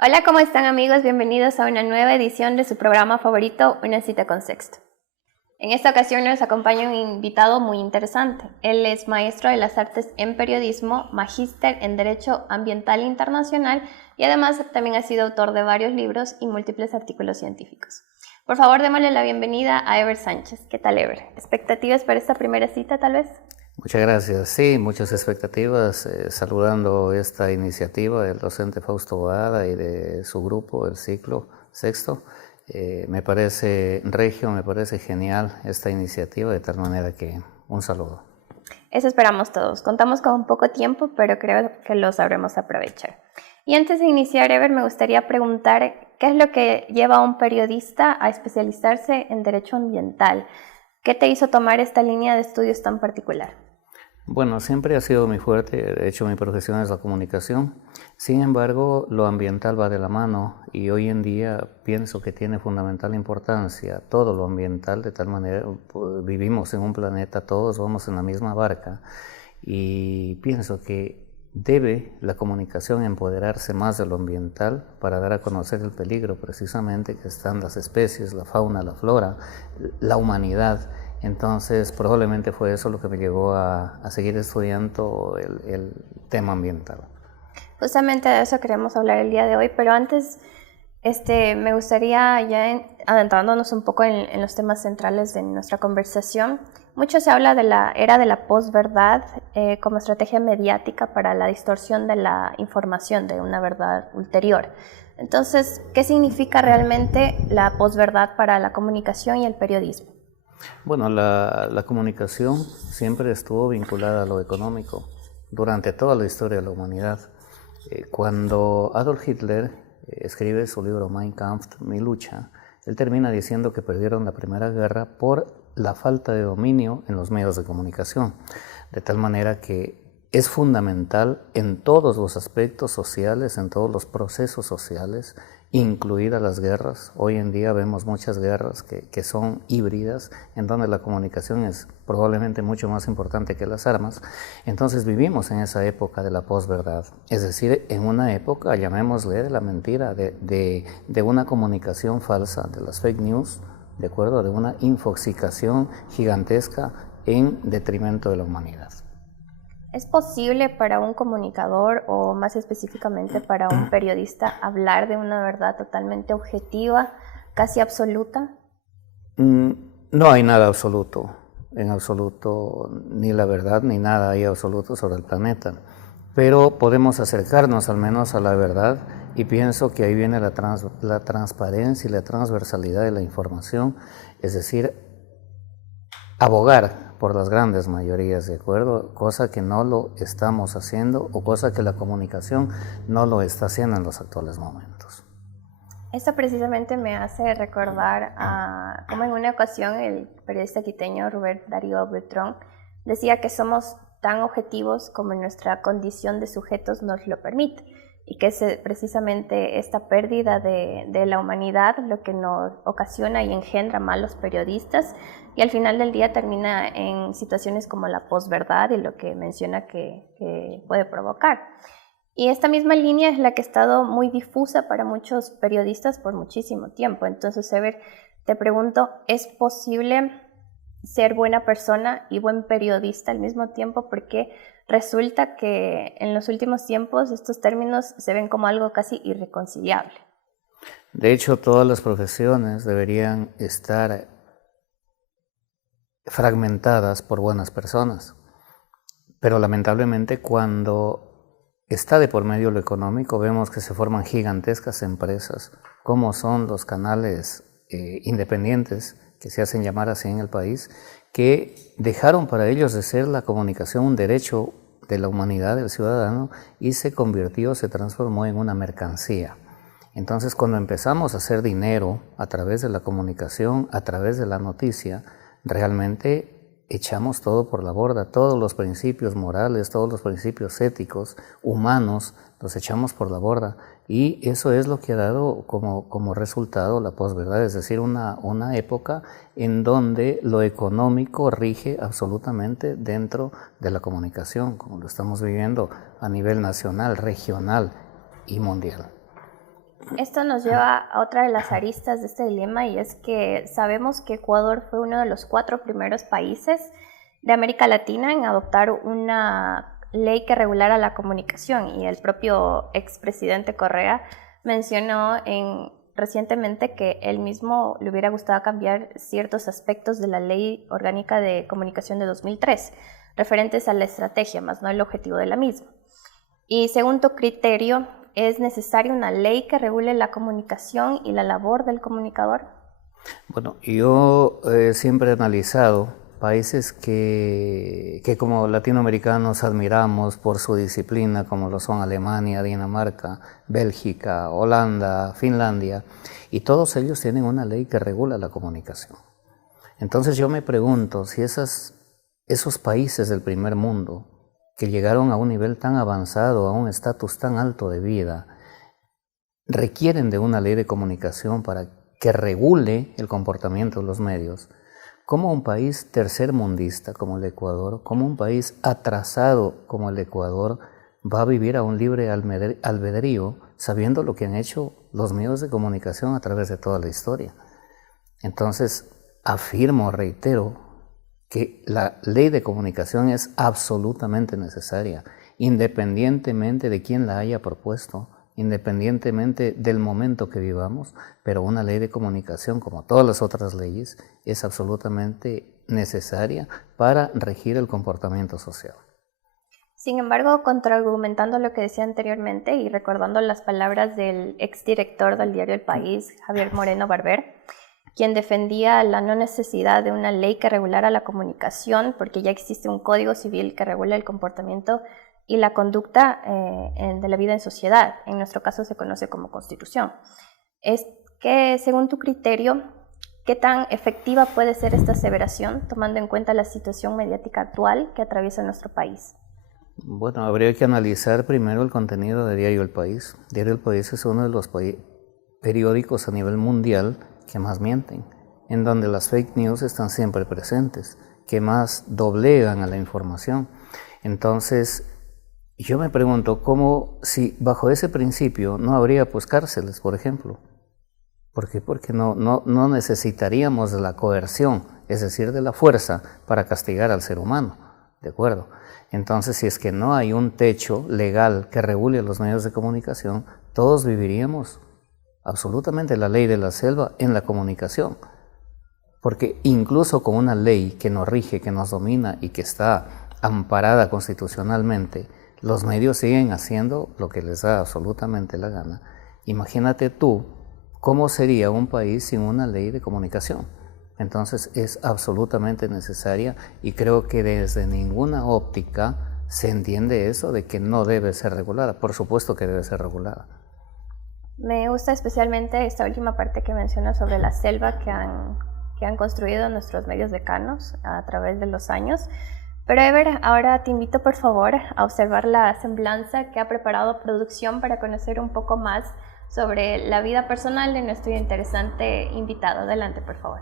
Hola, ¿cómo están amigos? Bienvenidos a una nueva edición de su programa favorito, Una cita con Sexto. En esta ocasión nos acompaña un invitado muy interesante. Él es maestro de las artes en periodismo, magíster en Derecho Ambiental Internacional y además también ha sido autor de varios libros y múltiples artículos científicos. Por favor, démosle la bienvenida a Ever Sánchez. ¿Qué tal, Ever? ¿Expectativas para esta primera cita, tal vez? Muchas gracias. Sí, muchas expectativas. Saludando esta iniciativa del docente Fausto Boada y de su grupo, el ciclo sexto. Me parece regio, me parece genial esta iniciativa, de tal manera que un saludo. Eso esperamos todos. Contamos con poco tiempo, pero creo que lo sabremos aprovechar. Y antes de iniciar, Ever, me gustaría preguntar qué es lo que lleva a un periodista a especializarse en derecho ambiental. ¿Qué te hizo tomar esta línea de estudios tan particular? Bueno, siempre ha sido mi fuerte, de hecho mi profesión es la comunicación. Sin embargo, lo ambiental va de la mano y hoy en día pienso que tiene fundamental importancia todo lo ambiental, de tal manera pues, vivimos en un planeta, todos vamos en la misma barca y pienso que debe la comunicación empoderarse más de lo ambiental para dar a conocer el peligro precisamente que están las especies, la fauna, la flora, la humanidad. Entonces probablemente fue eso lo que me llevó a seguir estudiando el tema ambiental. Justamente de eso queremos hablar el día de hoy, pero antes me gustaría ya adentrándonos un poco en los temas centrales de nuestra conversación. Mucho se habla de la era de la posverdad como estrategia mediática para la distorsión de la información de una verdad ulterior. Entonces, ¿qué significa realmente la posverdad para la comunicación y el periodismo? Bueno, la comunicación siempre estuvo vinculada a lo económico durante toda la historia de la humanidad. Cuando Adolf Hitler escribe su libro Mein Kampf, Mi lucha, él termina diciendo que perdieron la Primera Guerra por la falta de dominio en los medios de comunicación, de tal manera que es fundamental en todos los aspectos sociales, en todos los procesos sociales, incluidas las guerras. Hoy en día vemos muchas guerras que son híbridas, en donde la comunicación es probablemente mucho más importante que las armas. Entonces vivimos en esa época de la posverdad, es decir, en una época, llamémosle, de la mentira, de una comunicación falsa, de las fake news, de acuerdo, de una infoxicación gigantesca en detrimento de la humanidad. ¿Es posible para un comunicador o más específicamente para un periodista hablar de una verdad totalmente objetiva, casi absoluta? No hay nada absoluto, en absoluto, ni la verdad ni nada hay absoluto sobre el planeta, pero podemos acercarnos al menos a la verdad y pienso que ahí viene la transparencia y la transversalidad de la información, es decir, abogar por las grandes mayorías, ¿de acuerdo? Cosa que no lo estamos haciendo o cosa que la comunicación no lo está haciendo en los actuales momentos. Esto precisamente me hace recordar a cómo en una ocasión el periodista quiteño Robert Darío Beltrán decía que somos tan objetivos como nuestra condición de sujetos nos lo permite y que es precisamente esta pérdida de la humanidad lo que nos ocasiona y engendra malos periodistas y al final del día termina en situaciones como la posverdad y lo que menciona que puede provocar. Y esta misma línea es la que ha estado muy difusa para muchos periodistas por muchísimo tiempo. Entonces, Ever, te pregunto, ¿es posible ser buena persona y buen periodista al mismo tiempo? Porque resulta que en los últimos tiempos estos términos se ven como algo casi irreconciliable. De hecho, todas las profesiones deberían estar fragmentadas por buenas personas, pero lamentablemente cuando está de por medio lo económico, vemos que se forman gigantescas empresas, como son los canales independientes, que se hacen llamar así en el país, que dejaron para ellos de ser la comunicación un derecho de la humanidad, del ciudadano, y se convirtió, se transformó en una mercancía. Entonces, cuando empezamos a hacer dinero a través de la comunicación, a través de la noticia, realmente echamos todo por la borda, todos los principios morales, todos los principios éticos, humanos, los echamos por la borda. Y eso es lo que ha dado como resultado la posverdad, es decir, una época en donde lo económico rige absolutamente dentro de la comunicación, como lo estamos viviendo a nivel nacional, regional y mundial. Esto nos lleva a otra de las aristas de este dilema, y es que sabemos que Ecuador fue uno de los 4 primeros países de América Latina en adoptar una ley que regulara la comunicación, y el propio expresidente Correa mencionó recientemente que él mismo le hubiera gustado cambiar ciertos aspectos de la Ley Orgánica de Comunicación de 2003, referentes a la estrategia, más no el objetivo de la misma. Y según tu criterio, ¿es necesaria una ley que regule la comunicación y la labor del comunicador? Bueno, yo siempre he analizado países que como latinoamericanos admiramos por su disciplina, como lo son Alemania, Dinamarca, Bélgica, Holanda, Finlandia, y todos ellos tienen una ley que regula la comunicación. Entonces yo me pregunto si esos países del primer mundo, que llegaron a un nivel tan avanzado, a un estatus tan alto de vida, requieren de una ley de comunicación para que regule el comportamiento de los medios. ¿Cómo un país tercermundista como el Ecuador, como un país atrasado como el Ecuador, va a vivir a un libre albedrío sabiendo lo que han hecho los medios de comunicación a través de toda la historia? Entonces, afirmo, reitero, que la ley de comunicación es absolutamente necesaria, independientemente de quién la haya propuesto, independientemente del momento que vivamos, pero una ley de comunicación, como todas las otras leyes, es absolutamente necesaria para regir el comportamiento social. Sin embargo, contraargumentando lo que decía anteriormente y recordando las palabras del exdirector del diario El País, Javier Moreno Barber, quien defendía la no necesidad de una ley que regulara la comunicación, porque ya existe un código civil que regula el comportamiento y la conducta de la vida en sociedad. En nuestro caso se conoce como Constitución. Es que, según tu criterio, ¿qué tan efectiva puede ser esta aseveración, tomando en cuenta la situación mediática actual que atraviesa nuestro país? Bueno, habría que analizar primero el contenido de Diario El País. Diario El País es uno de los periódicos a nivel mundial que más mienten, en donde las fake news están siempre presentes, que más doblegan a la información. Entonces, yo me pregunto cómo, si bajo ese principio no habría pues cárceles, por ejemplo. ¿Por qué? Porque no necesitaríamos de la coerción, es decir, de la fuerza para castigar al ser humano, ¿de acuerdo? Entonces, si es que no hay un techo legal que regule los medios de comunicación, todos viviríamos absolutamente la ley de la selva en la comunicación. Porque incluso con una ley que nos rige, que nos domina y que está amparada constitucionalmente, los medios siguen haciendo lo que les da absolutamente la gana. Imagínate tú cómo sería un país sin una ley de comunicación. Entonces es absolutamente necesaria, y creo que desde ninguna óptica se entiende eso de que no debe ser regulada. Por supuesto que debe ser regulada. Me gusta especialmente esta última parte que mencionas sobre la selva que han construido nuestros medios decanos a través de los años. Pero Ever, ahora te invito por favor a observar la semblanza que ha preparado producción para conocer un poco más sobre la vida personal de nuestro interesante invitado. Adelante, por favor.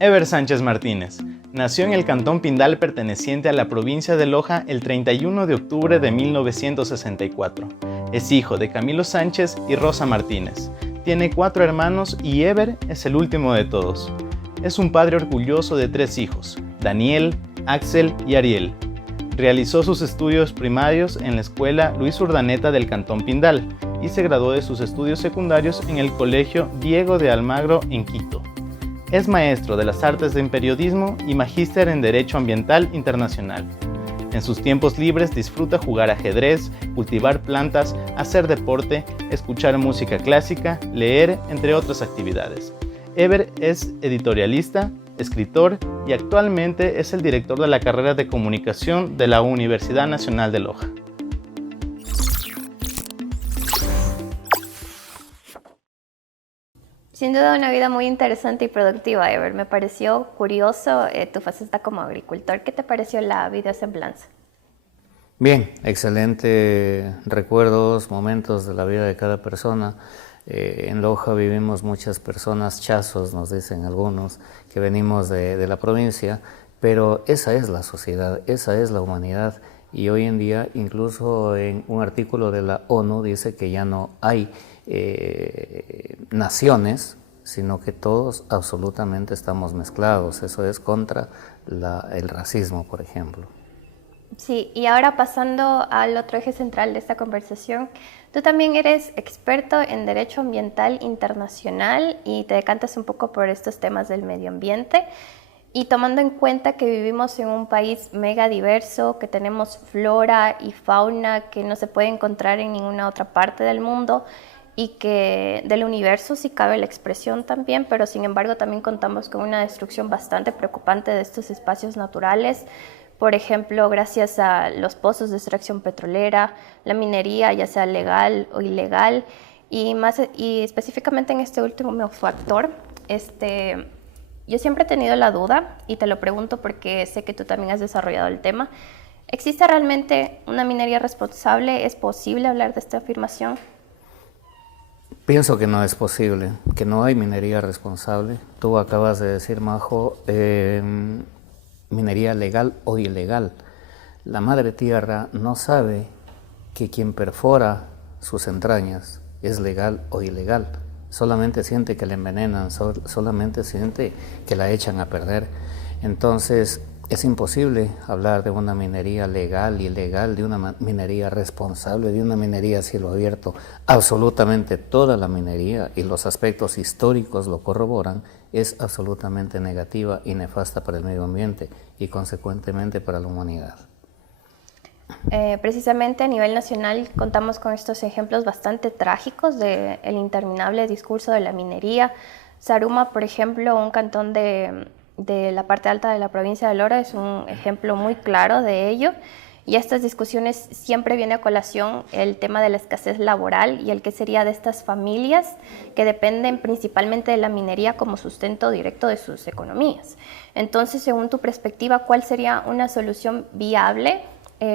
Ever Sánchez Martínez nació en el cantón Pindal, perteneciente a la provincia de Loja, el 31 de octubre de 1964. Es hijo de Camilo Sánchez y Rosa Martínez. Tiene 4 hermanos y Ever es el último de todos. Es un padre orgulloso de 3 hijos, Daniel, Axel y Ariel. Realizó sus estudios primarios en la escuela Luis Urdaneta del cantón Pindal y se graduó de sus estudios secundarios en el colegio Diego de Almagro en Quito. Es maestro de las artes en periodismo y magíster en Derecho Ambiental Internacional. En sus tiempos libres disfruta jugar ajedrez, cultivar plantas, hacer deporte, escuchar música clásica, leer, entre otras actividades. Ever es editorialista, escritor y actualmente es el director de la carrera de comunicación de la Universidad Nacional de Loja. Sin duda una vida muy interesante y productiva, Ever. Me pareció curioso tu faceta como agricultor. ¿Qué te pareció la videosemblanza? Bien, excelente recuerdos, momentos de la vida de cada persona. En Loja vivimos muchas personas, chazos nos dicen algunos, que venimos de la provincia, Pero esa es la sociedad, esa es la humanidad. Y hoy en día, incluso en un artículo de la ONU, dice que ya no hay naciones, sino que todos absolutamente estamos mezclados. Eso es contra el racismo, por ejemplo. Sí, y ahora pasando al otro eje central de esta conversación, tú también eres experto en Derecho Ambiental Internacional y te decantas un poco por estos temas del medio ambiente. Y tomando en cuenta que vivimos en un país mega diverso, que tenemos flora y fauna que no se puede encontrar en ninguna otra parte del mundo y que del universo, si cabe la expresión también, pero sin embargo también contamos con una destrucción bastante preocupante de estos espacios naturales. Por ejemplo, gracias a los pozos de extracción petrolera, la minería, ya sea legal o ilegal, y específicamente en este último factor, yo siempre he tenido la duda, y te lo pregunto porque sé que tú también has desarrollado el tema. ¿Existe realmente una minería responsable? ¿Es posible hablar de esta afirmación? Pienso que no es posible, que no hay minería responsable. Tú acabas de decir, Majo, minería legal o ilegal. La madre tierra no sabe que quien perfora sus entrañas es legal o ilegal. Solamente siente que la envenenan, solamente siente que la echan a perder. Entonces es imposible hablar de una minería legal, ilegal, de una minería responsable, de una minería a cielo abierto. Absolutamente toda la minería, y los aspectos históricos lo corroboran, es absolutamente negativa y nefasta para el medio ambiente y consecuentemente para la humanidad. Precisamente a nivel nacional contamos con estos ejemplos bastante trágicos del interminable discurso de la minería. Zaruma, por ejemplo, un cantón de la parte alta de la provincia de Lora, es un ejemplo muy claro de ello. Y a estas discusiones siempre viene a colación el tema de la escasez laboral y el que sería de estas familias que dependen principalmente de la minería como sustento directo de sus economías. Entonces, según tu perspectiva, ¿cuál sería una solución viable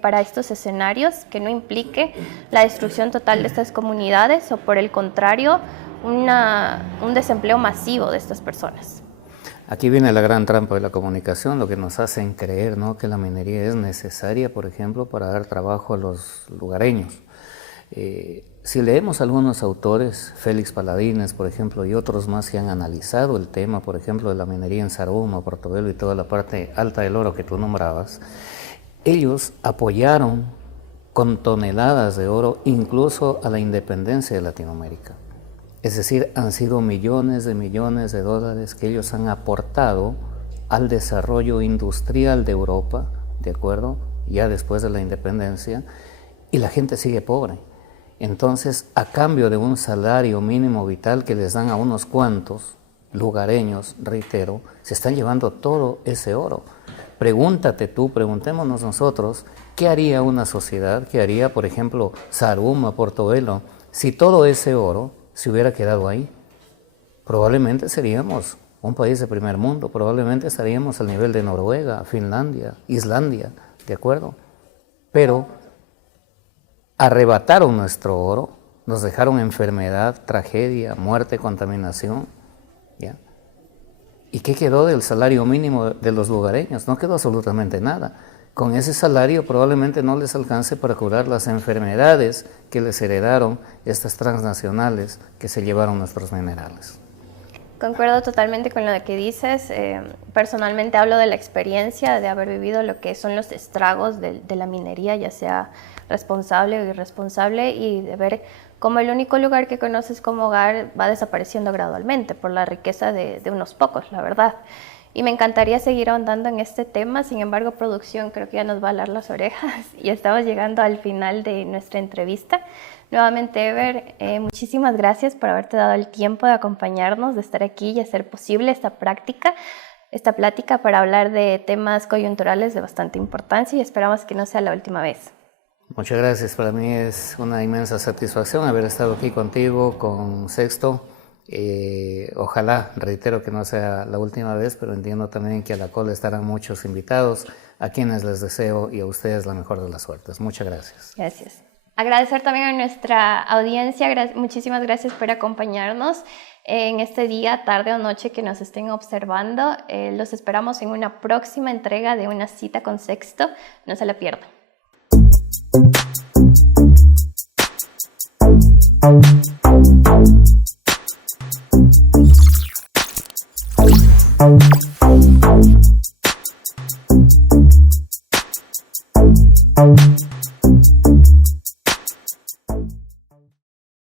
para estos escenarios que no implique la destrucción total de estas comunidades o, por el contrario, un desempleo masivo de estas personas? Aquí viene la gran trampa de la comunicación, lo que nos hacen creer, ¿no?, que la minería es necesaria, por ejemplo, para dar trabajo a los lugareños. Si leemos algunos autores, Félix Paladines, por ejemplo, y otros más que han analizado el tema, por ejemplo, de la minería en Zaruma, Portobelo y toda la parte alta del oro que tú nombrabas, ellos apoyaron con toneladas de oro incluso a la independencia de Latinoamérica. Es decir, han sido millones de dólares que ellos han aportado al desarrollo industrial de Europa, ¿de acuerdo? Ya después de la independencia, y la gente sigue pobre. Entonces, a cambio de un salario mínimo vital que les dan a unos cuantos lugareños, reitero, se están llevando todo ese oro. Pregúntate tú, preguntémonos nosotros, ¿qué haría una sociedad? ¿Qué haría, por ejemplo, Zaruma, Portobelo, si todo ese oro se hubiera quedado ahí? Probablemente seríamos un país de primer mundo, probablemente estaríamos al nivel de Noruega, Finlandia, Islandia, ¿de acuerdo? Pero arrebataron nuestro oro, nos dejaron enfermedad, tragedia, muerte, contaminación, ¿ya? ¿Y qué quedó del salario mínimo de los lugareños? No quedó absolutamente nada. Con ese salario probablemente no les alcance para curar las enfermedades que les heredaron estas transnacionales que se llevaron nuestros minerales. Concuerdo totalmente con lo que dices. Personalmente hablo de la experiencia de haber vivido lo que son los estragos de la minería, ya sea responsable o irresponsable, y de ver cómo el único lugar que conoces como hogar va desapareciendo gradualmente por la riqueza de unos pocos, la verdad. Y me encantaría seguir ahondando en este tema, sin embargo, producción creo que ya nos va a alar las orejas y estamos llegando al final de nuestra entrevista. Nuevamente, Ever, muchísimas gracias por haberte dado el tiempo de acompañarnos, de estar aquí y hacer posible esta plática para hablar de temas coyunturales de bastante importancia, y esperamos que no sea la última vez. Muchas gracias, para mí es una inmensa satisfacción haber estado aquí contigo, con Sexto. Ojalá, reitero, que no sea la última vez, pero entiendo también que a la cola estarán muchos invitados, a quienes les deseo y a ustedes la mejor de las suertes. Muchas gracias. Gracias. Agradecer también a nuestra audiencia, muchísimas gracias por acompañarnos en este día, tarde o noche que nos estén observando. Los esperamos en una próxima entrega de Una Cita con Sexto. No se la pierdan.